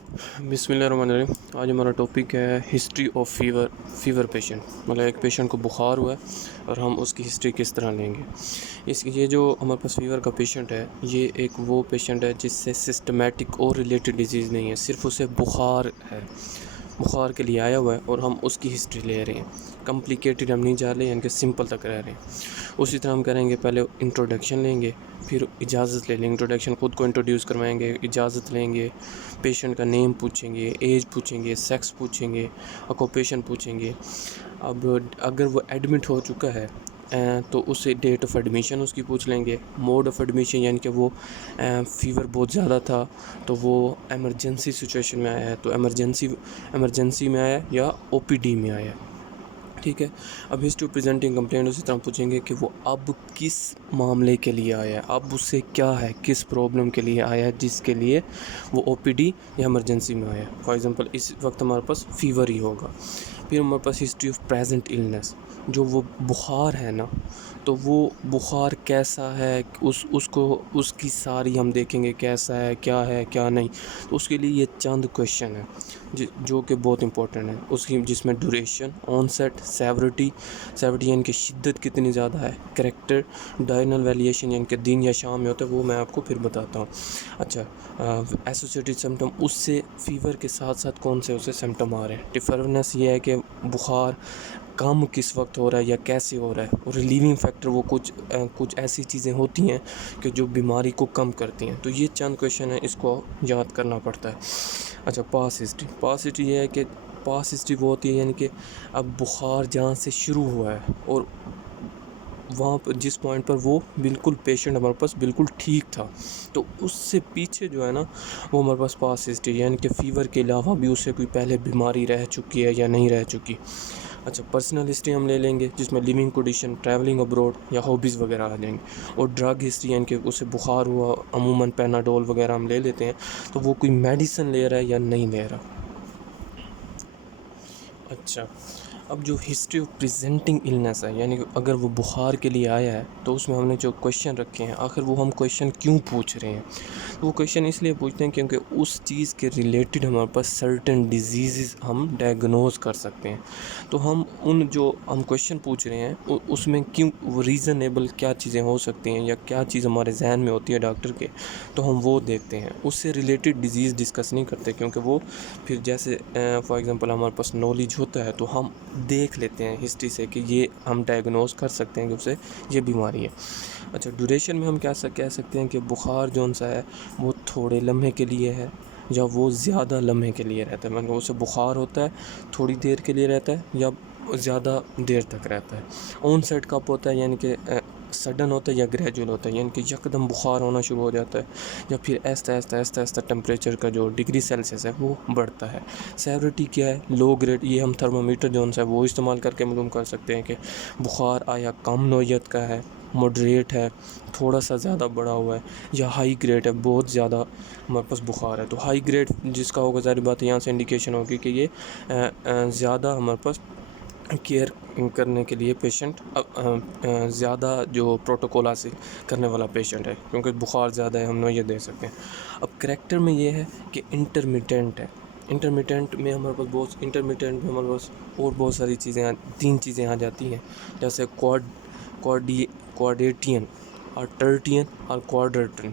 بسم اللہ الرحمن الرحیم۔ آج ہمارا ٹاپک ہے ہسٹری آف فیور پیشنٹ، مطلب ایک پیشنٹ کو بخار ہوا ہے اور ہم اس کی ہسٹری کس طرح لیں گے۔ یہ جو ہمارے پاس فیور کا پیشنٹ ہے، یہ ایک وہ پیشنٹ ہے جس سے سسٹمیٹک اور ریلیٹڈ ڈیزیز نہیں ہے، صرف اسے بخار ہے، بخار کے لیے آیا ہوا ہے اور ہم اس کی ہسٹری لے رہے ہیں۔ کمپلیکیٹڈ ہم نہیں جا رہے، یعنی کہ سمپل تک رہ رہے ہیں۔ اسی طرح ہم کریں گے، پہلے انٹروڈکشن لیں گے، پھر اجازت لے لیں گے، انٹروڈکشن خود کو انٹروڈیوس کروائیں گے، اجازت لیں گے، پیشنٹ کا نیم پوچھیں گے، ایج پوچھیں گے، سیکس پوچھیں گے، آکوپیشن پوچھیں گے۔ اب اگر وہ ایڈمٹ ہو چکا ہے تو اسے ڈیٹ آف ایڈمیشن اس کی پوچھ لیں گے، موڈ آف ایڈمیشن، یعنی کہ وہ فیور بہت زیادہ تھا تو وہ ایمرجنسی سچویشن میں آیا ہے، تو ایمرجنسی میں آیا یا او پی ڈی میں آیا ہے، ٹھیک ہے۔ اب ہسٹری آف پریزنٹنگ کمپلینٹ اسی طرح پوچھیں گے کہ وہ اب کس معاملے کے لیے آیا ہے، اب اس سے کیا ہے، کس پرابلم کے لیے آیا ہے جس کے لیے وہ او پی ڈی یا ایمرجنسی میں آیا ہے۔ فار ایگزامپل اس وقت ہمارے پاس فیور ہی ہوگا۔ پھر ہمارے پاس ہسٹری آف پریزنٹ النس، جو وہ بخار ہے نا، تو وہ بخار کیسا ہے، اس کی ساری ہم دیکھیں گے کیسا ہے، کیا نہیں۔ تو اس کے لیے یہ چند کویشچن ہیں جو کہ بہت امپورٹنٹ ہیں، اس کی جس میں ڈوریشن، آن سیٹ، سیورٹی یعنی کہ شدت کتنی زیادہ ہے، کریکٹر، ڈائنل ویلیشن یعنی کہ دن یا شام میں ہوتا ہے، وہ میں آپ کو پھر بتاتا ہوں۔ اچھا، ایسوسیٹڈ سمٹم، اس سے فیور کے ساتھ ساتھ کون سے اسے سمٹم آ رہے ہیں۔ ڈفرنس یہ ہے کہ بخار کم کس وقت ہو رہا ہے یا کیسے ہو رہا ہے، اور ریلیونگ فیکٹر وہ کچھ ایسی چیزیں ہوتی ہیں کہ جو بیماری کو کم کرتی ہیں۔ تو یہ چند کویشچن ہیں، اس کو یاد کرنا پڑتا ہے۔ اچھا، پاس ہسٹری یہ ہے کہ پاس ہسٹری وہ ہوتی ہے، یعنی کہ اب بخار جہاں سے شروع ہوا ہے اور وہاں پر جس پوائنٹ پر وہ بالکل پیشنٹ ہمارے پاس بالکل ٹھیک تھا، تو اس سے پیچھے جو ہے نا وہ ہمارے پاس ہسٹری، یعنی کہ فیور کے علاوہ بھی اس سے کوئی پہلے بیماری رہ چکی ہے یا نہیں رہ چکی۔ اچھا، پرسنل ہسٹری ہم لے لیں گے جس میں لیونگ کنڈیشن، ٹریولنگ ابروڈ یا ہابیز وغیرہ آ جائیں گے۔ اور ڈرگ ہسٹری یعنی کہ اسے بخار ہوا، عموماً پیناڈول وغیرہ ہم لے لیتے ہیں، تو وہ کوئی میڈیسن لے رہا ہے یا نہیں لے رہا۔ اچھا، اب جو ہسٹری آف پریزنٹنگ النس ہے، یعنی کہ اگر وہ بخار کے لیے آیا ہے تو اس میں ہم نے جو کویشچن رکھے ہیں، آخر وہ ہم کویشچن کیوں پوچھ رہے ہیں؟ وہ کویشچن اس لیے پوچھتے ہیں کیونکہ اس چیز کے ریلیٹڈ ہمارے پاس سرٹن ڈیزیزز ہم ڈائگنوز کر سکتے ہیں۔ تو ہم جو ہم کویشچن پوچھ رہے ہیں اس میں کیوں ریزنیبل کیا چیزیں ہو سکتی ہیں یا کیا چیز ہمارے ذہن میں ہوتی ہے ڈاکٹر کے، تو ہم وہ دیکھتے ہیں، اس سے ریلیٹڈ ڈیزیز ڈسکس نہیں کرتے، کیونکہ وہ پھر جیسے فار ایگزامپل ہمارے پاس نالج ہوتا ہے تو ہم دیکھ لیتے ہیں ہسٹری سے کہ یہ ہم ڈائگنوز کر سکتے ہیں کہ اسے یہ بیماری ہے۔ اچھا، ڈیوریشن میں ہم کہہ سکتے ہیں کہ بخار جون سا ہے وہ تھوڑے لمحے کے لیے ہے یا وہ زیادہ لمحے کے لیے رہتا ہے، مطلب اسے بخار ہوتا ہے تھوڑی دیر کے لیے رہتا ہے یا زیادہ دیر تک رہتا ہے۔ آن سیٹ کب ہوتا ہے، یعنی کہ سڈن ہوتا ہے یا گریجول ہوتا ہے، یعنی کہ یکدم بخار ہونا شروع ہو جاتا ہے یا پھر آہستہ ٹمپریچر کا جو ڈگری سیلسیس ہے وہ بڑھتا ہے۔ سیورٹی کیا ہے، لو گریڈ، یہ ہم تھرمومیٹر جون سا ہے وہ استعمال کر کے معلوم کر سکتے ہیں کہ بخار آیا کم نوعیت کا ہے، ماڈریٹ ہے، تھوڑا سا زیادہ بڑھا ہوا ہے، یا ہائی گریڈ ہے، بہت زیادہ ہمارے پاس بخار ہے۔ تو ہائی گریڈ جس کا ہوگا، ظاہر بات ہے یہاں سے انڈیکیشن ہوگی کہ یہ زیادہ ہمارے پاس کیئر کرنے کے لیے پیشنٹ زیادہ جو پروٹوکول حاصل کرنے والا پیشنٹ ہے، کیونکہ بخار زیادہ ہے، ہم نوعیت دے سکتے ہیں۔ اب کریکٹر میں یہ ہے کہ انٹرمیٹنٹ ہے، انٹرمیٹنٹ میں ہمارے پاس اور بہت ساری چیزیں، 3 چیزیں آ جاتی ہیں، جیسے کوارڈیٹین اور ٹرٹین اور کوارڈرٹن۔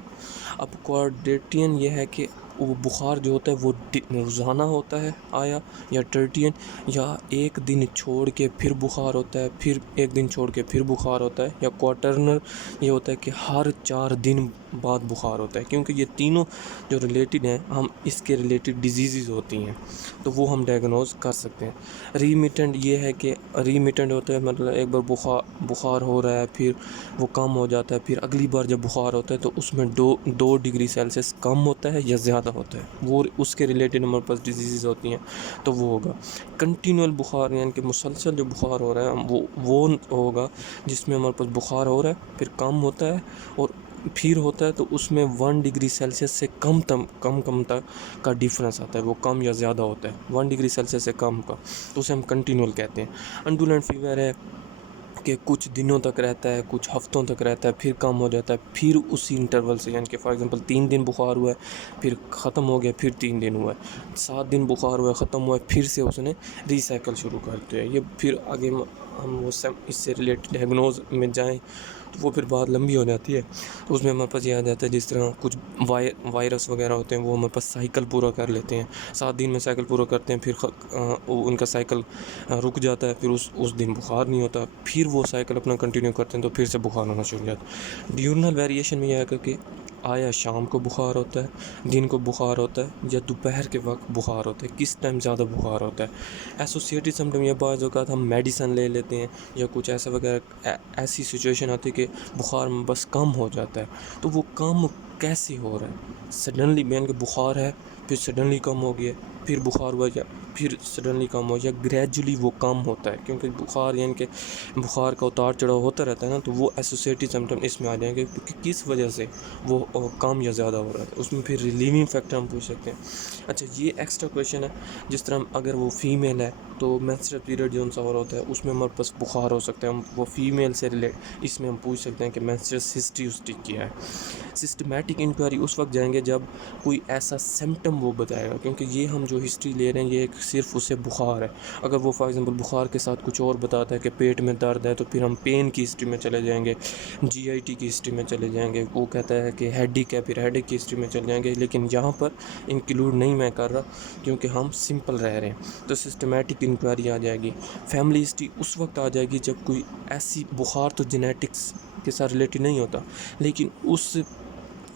اب کوارڈیٹین یہ ہے کہ وہ بخار جو ہوتا ہے وہ روزانہ ہوتا ہے آیا، یا ٹرٹین یا ایک دن چھوڑ کے پھر بخار ہوتا ہے، پھر ایک دن چھوڑ کے پھر بخار ہوتا ہے، یا کوارٹرنر یہ ہوتا ہے کہ ہر 4 دن بعد بخار ہوتا ہے۔ کیونکہ یہ تینوں جو ریلیٹڈ ہیں، ہم اس کے ریلیٹڈ ڈیزیزز ہوتی ہیں تو وہ ہم ڈائگنوز کر سکتے ہیں۔ ریمیٹنٹ یہ ہے کہ ریمیٹنٹ ہوتا ہے مطلب ایک بار بخار ہو رہا ہے، پھر وہ کم ہو جاتا ہے، پھر اگلی بار جب بخار ہوتا ہے تو اس میں 2 ڈگری سیلسیس کم ہوتا ہے یا زیادہ ہوتا ہے، وہ اس کے ریلیٹڈ ہمارے پاس ڈیزیزز ہوتی ہیں تو وہ ہوگا۔ کنٹینیول بخار یعنی کہ مسلسل جو بخار ہو رہا ہے وہ ہوگا جس میں ہمارے پاس بخار ہو رہا ہے، پھر کم ہوتا ہے اور پھر ہوتا ہے، تو اس میں 1 ڈگری سیلسیس سے کم تک کا ڈیفرنس آتا ہے، وہ کم یا زیادہ ہوتا ہے 1 ڈگری سیلسیس سے کم کا، تو اسے ہم کنٹینیول کہتے ہیں۔ انڈولنٹ فیور ہے کہ کچھ دنوں تک رہتا ہے، کچھ ہفتوں تک رہتا ہے، پھر کم ہو جاتا ہے، پھر اسی انٹرول سے، یعنی کہ فار ایگزامپل 3 دن بخار ہوا ہے، پھر ختم ہو گیا، پھر 3 دن ہوا ہے، 7 دن بخار ہوا ہے، ختم ہوا ہے، پھر سے اس نے ریسائیکل شروع کرتے ہیں. یہ پھر آگے ہم اس سے ریلیٹڈ ڈائگنوز میں جائیں تو وہ پھر بات لمبی ہو جاتی ہے. تو اس میں ہمارے پاس یہ آ جاتا ہے جس طرح کچھ وائرس وغیرہ ہوتے ہیں، وہ ہمارے پاس سائیکل پورا کر لیتے ہیں، 7 دن میں سائیکل پورا کرتے ہیں، پھر ان کا سائیکل رک جاتا ہے، پھر اس دن بخار نہیں ہوتا، پھر وہ سائیکل اپنا کنٹینیو کرتے ہیں تو پھر سے بخار ہونا شروع ہو جاتا ہے. ڈیورنل ویریشن میں یہ ہے کہ آیا شام کو بخار ہوتا ہے، دن کو بخار ہوتا ہے، یا دوپہر کے وقت بخار ہوتا ہے، کس ٹائم زیادہ بخار ہوتا ہے. ایسوسیٹڈ سمپٹم یہ بعض اوقات ہم میڈیسن لے لیتے ہیں یا کچھ ایسا وغیرہ، ایسی سچویشن آتی ہے کہ بخار بس کم ہو جاتا ہے. تو وہ کم کیسے ہو رہا ہے؟ سڈنلی کہ بخار ہے، پھر سڈنلی کم ہو گیا، پھر بخار ہوا، یا پھر سڈنلی کم ہو، یا گریجولی وہ کم ہوتا ہے. کیونکہ بخار یعنی کہ بخار کا اتار چڑھاؤ ہوتا رہتا ہے نا، تو وہ ایسوسیٹڈ سمپٹم اس میں آ جائیں گے کہ کس وجہ سے وہ کم یا زیادہ ہو رہا ہے. اس میں پھر ریلیونگ فیکٹر ہم پوچھ سکتے ہیں. اچھا، یہ ایکسٹرا کویشچن ہے. جس طرح اگر وہ فیمیل ہے تو مینسٹرل پیریڈ جو ان سا ہو رہا ہوتا ہے، اس میں ہمارے پاس بخار ہو سکتا ہے، ہم وہ فیمیل سے اس میں ہم پوچھ سکتے ہیں کہ مینسٹرل ہسٹری کیا ہے. سسٹمیٹک انکوائری اس وقت جائیں گے جب کوئی ایسا سمپٹم وہ بتائے گا، کیونکہ یہ ہم جو ہسٹری لے رہے ہیں یہ صرف اسے بخار ہے. اگر وہ فار ایگزامپل بخار کے ساتھ کچھ اور بتاتا ہے کہ پیٹ میں درد ہے، تو پھر ہم پین کی ہسٹری میں چلے جائیں گے، جی آئی ٹی کی ہسٹری میں چلے جائیں گے. وہ کہتا ہے کہ ہیڈ ایک ہے، پھر ہیڈ ایک کی ہسٹری میں چلے جائیں گے. لیکن یہاں پر انکلوڈ نہیں میں کر رہا کیونکہ ہم سمپل رہ رہے ہیں. تو سسٹمیٹک انکوائری آ جائے گی. فیملی ہسٹری اس وقت آ جائے گی جب کوئی ایسی بخار تو جینیٹکس کے ساتھ ریلیٹڈ نہیں ہوتا، لیکن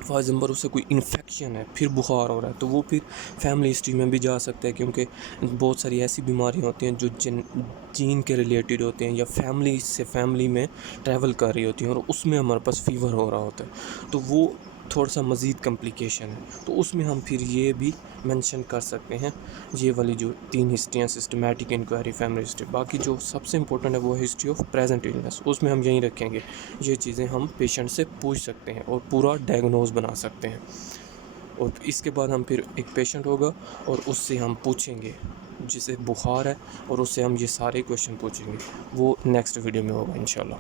فار ایگزامپل اسے کوئی انفیکشن ہے، پھر بخار ہو رہا ہے، تو وہ پھر فیملی ہسٹری میں بھی جا سکتا ہے. کیونکہ بہت ساری ایسی بیماریاں ہوتی ہیں جو جین کے ریلیٹڈ ہوتے ہیں یا فیملی سے فیملی میں ٹریول کر رہی ہوتی ہیں، اور اس میں ہمارے پاس فیور ہو رہا ہوتا ہے، تو وہ تھوڑا سا مزید کمپلیکیشن ہے. تو اس میں ہم پھر یہ بھی مینشن کر سکتے ہیں، یہ والی جو 3 ہسٹریاں، سسٹمیٹک انکوائری، فیملی ہسٹری. باقی جو سب سے امپورٹنٹ ہے وہ ہسٹری آف پریزنٹ النس، اس میں ہم یہیں رکھیں گے. یہ چیزیں ہم پیشنٹ سے پوچھ سکتے ہیں اور پورا ڈائگنوز بنا سکتے ہیں. اور اس کے بعد ہم پھر ایک پیشنٹ ہوگا اور اس سے ہم پوچھیں گے جسے بخار ہے، اور اس سے ہم یہ سارے کویشچن پوچھیں گے. وہ نیکسٹ ویڈیو میں ہوگا انشاءاللہ.